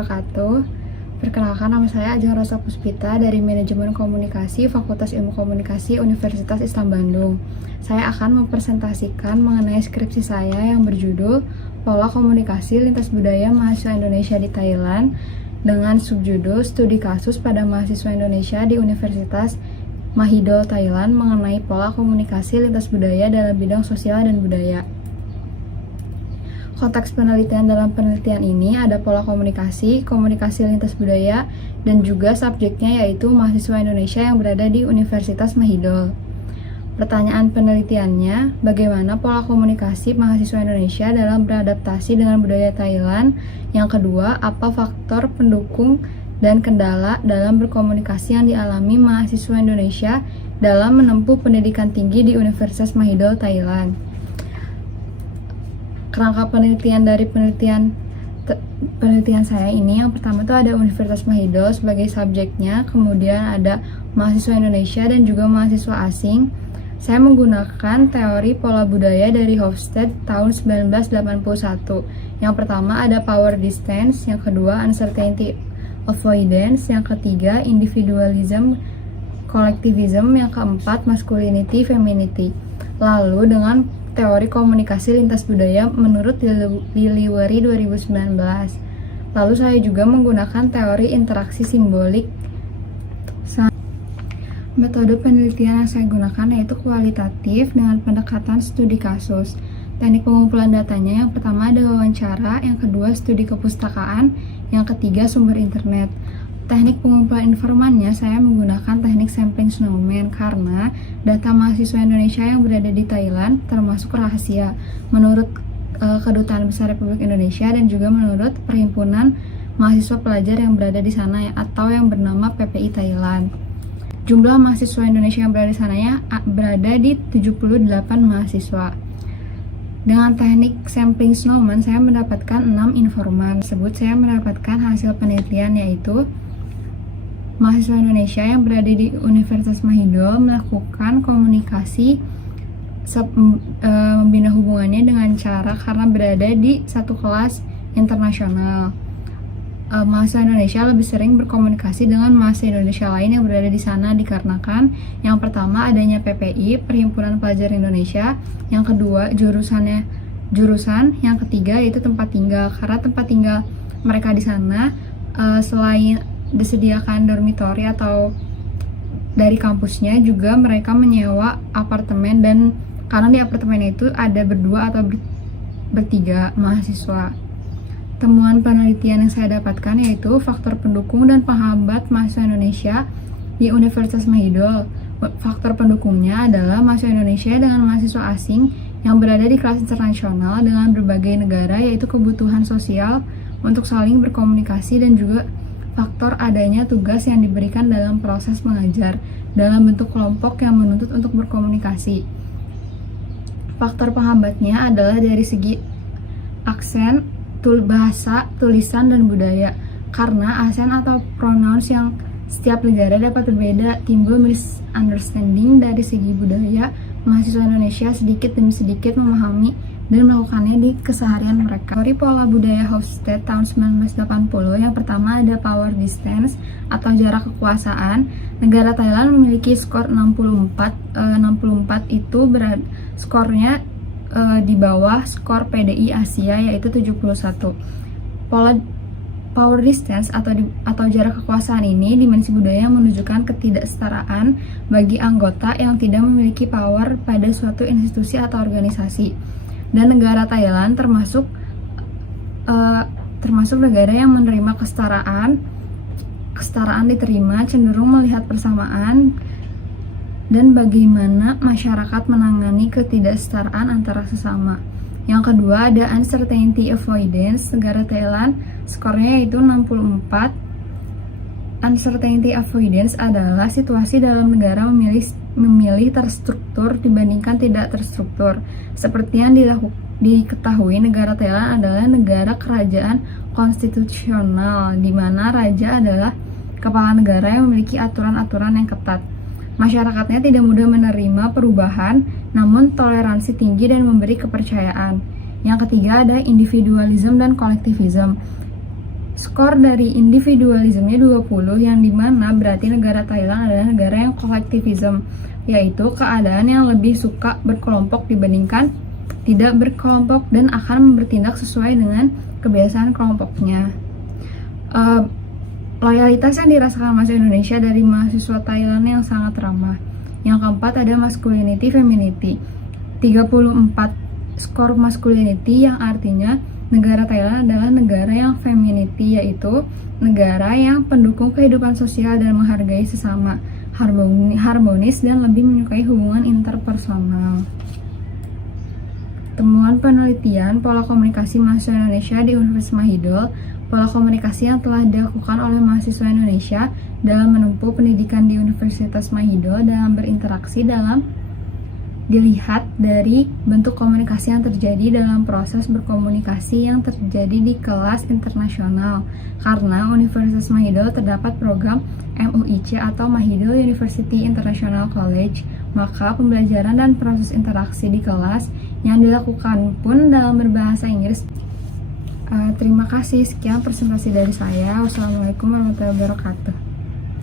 wabarakatuh. Perkenalkan, nama saya Ajeng Rosa Puspita dari Manajemen Komunikasi Fakultas Ilmu Komunikasi Universitas Islam Bandung. Saya akan mempresentasikan mengenai skripsi saya yang berjudul Pola Komunikasi Lintas Budaya Mahasiswa Indonesia di Thailand dengan subjudul Studi Kasus pada Mahasiswa Indonesia di Universitas Mahidol, Thailand mengenai pola komunikasi lintas budaya dalam bidang sosial dan budaya. Konteks penelitian dalam penelitian ini ada pola komunikasi, komunikasi lintas budaya, dan juga subjeknya yaitu mahasiswa Indonesia yang berada di Universitas Mahidol. Pertanyaan penelitiannya, bagaimana pola komunikasi mahasiswa Indonesia dalam beradaptasi dengan budaya Thailand? Yang kedua, apa faktor pendukung dan kendala dalam berkomunikasi yang dialami mahasiswa Indonesia dalam menempuh pendidikan tinggi di Universitas Mahidol, Thailand? Kerangka penelitian dari penelitian saya ini, yang pertama itu ada Universitas Mahidol sebagai subjeknya, kemudian ada mahasiswa Indonesia dan juga mahasiswa asing. Saya menggunakan teori pola budaya dari Hofstede tahun 1981. Yang pertama ada power distance, yang kedua uncertainty avoidance, yang ketiga individualism collectivism, yang keempat masculinity femininity. Lalu dengan teori komunikasi lintas budaya menurut Liliwari 2019. Lalu saya juga menggunakan teori interaksi simbolik. Metode penelitian yang saya gunakan yaitu kualitatif dengan pendekatan studi kasus. Teknik pengumpulan datanya, yang pertama ada wawancara, yang kedua studi kepustakaan, yang ketiga sumber internet. Teknik pengumpulan informannya saya menggunakan teknik sampling Snowman karena data mahasiswa Indonesia yang berada di Thailand termasuk rahasia menurut Kedutaan Besar Republik Indonesia dan juga menurut Perhimpunan Mahasiswa Pelajar yang berada di sana atau yang bernama PPI Thailand. Jumlah mahasiswa Indonesia yang berada di sana berada di 78 mahasiswa. Dengan teknik sampling Snowman saya mendapatkan 6 informan. Tersebut saya mendapatkan hasil penelitian yaitu mahasiswa Indonesia yang berada di Universitas Mahidol melakukan komunikasi membina hubungannya dengan cara karena berada di satu kelas internasional. Mahasiswa Indonesia lebih sering berkomunikasi dengan mahasiswa Indonesia lain yang berada di sana dikarenakan yang pertama adanya PPI, Perhimpunan Pelajar Indonesia, yang kedua jurusan, yang ketiga yaitu tempat tinggal karena tempat tinggal mereka di sana selain disediakan dormitory atau dari kampusnya juga mereka menyewa apartemen, dan karena di apartemen itu ada berdua atau bertiga mahasiswa. Temuan penelitian yang saya dapatkan yaitu faktor pendukung dan penghambat mahasiswa Indonesia di Universitas Mahidol. Faktor pendukungnya adalah mahasiswa Indonesia dengan mahasiswa asing yang berada di kelas internasional dengan berbagai negara, yaitu kebutuhan sosial untuk saling berkomunikasi dan juga faktor adanya tugas yang diberikan dalam proses mengajar dalam bentuk kelompok yang menuntut untuk berkomunikasi. Faktor penghambatnya adalah dari segi aksen, bahasa, tulisan, dan budaya. Karena aksen atau pronouns yang setiap negara dapat berbeda, timbul misunderstanding dari segi budaya. Mahasiswa Indonesia sedikit demi sedikit memahami dan melakukannya di keseharian mereka. Teori pola budaya Hofstede tahun 1980, yang pertama ada power distance atau jarak kekuasaan. Negara Thailand memiliki skor 64. 64 itu skornya di bawah skor PDI Asia yaitu 71. Power distance atau jarak kekuasaan ini dimensi budaya yang menunjukkan ketidaksetaraan bagi anggota yang tidak memiliki power pada suatu institusi atau organisasi. Dan negara Thailand termasuk negara yang menerima kesetaraan diterima cenderung melihat persamaan dan bagaimana masyarakat menangani ketidaksetaraan antara sesama. Yang kedua ada uncertainty avoidance. Negara Thailand skornya yaitu 64. Uncertainty avoidance adalah situasi dalam negara memilih terstruktur dibandingkan tidak terstruktur. Seperti yang diketahui, negara Thailand adalah negara kerajaan konstitusional, di mana raja adalah kepala negara yang memiliki aturan-aturan yang ketat. Masyarakatnya tidak mudah menerima perubahan, namun toleransi tinggi dan memberi kepercayaan. Yang ketiga ada individualism dan kolektivism. Skor dari individualismenya 20, yang dimana berarti negara Thailand adalah negara yang kolektivisme, yaitu keadaan yang lebih suka berkelompok dibandingkan tidak berkelompok dan akan bertindak sesuai dengan kebiasaan kelompoknya. Loyalitas yang dirasakan mahasiswa Indonesia dari mahasiswa Thailand yang sangat ramah. Yang keempat ada masculinity femininity. 34 skor masculinity, yang artinya negara Thailand adalah negara yang femininity, yaitu negara yang pendukung kehidupan sosial dan menghargai sesama, harmonis dan lebih menyukai hubungan interpersonal. Temuan penelitian pola komunikasi mahasiswa Indonesia di Universitas Mahidol. Pola komunikasi yang telah dilakukan oleh mahasiswa Indonesia dalam menempuh pendidikan di Universitas Mahidol dalam berinteraksi dalam dilihat dari bentuk komunikasi yang terjadi dalam proses berkomunikasi yang terjadi di kelas internasional. Karena Universitas Mahidol terdapat program MUIC atau Mahidol University International College, maka pembelajaran dan proses interaksi di kelas yang dilakukan pun dalam berbahasa Inggris. Terima kasih, sekian presentasi dari saya. Wassalamualaikum warahmatullahi wabarakatuh.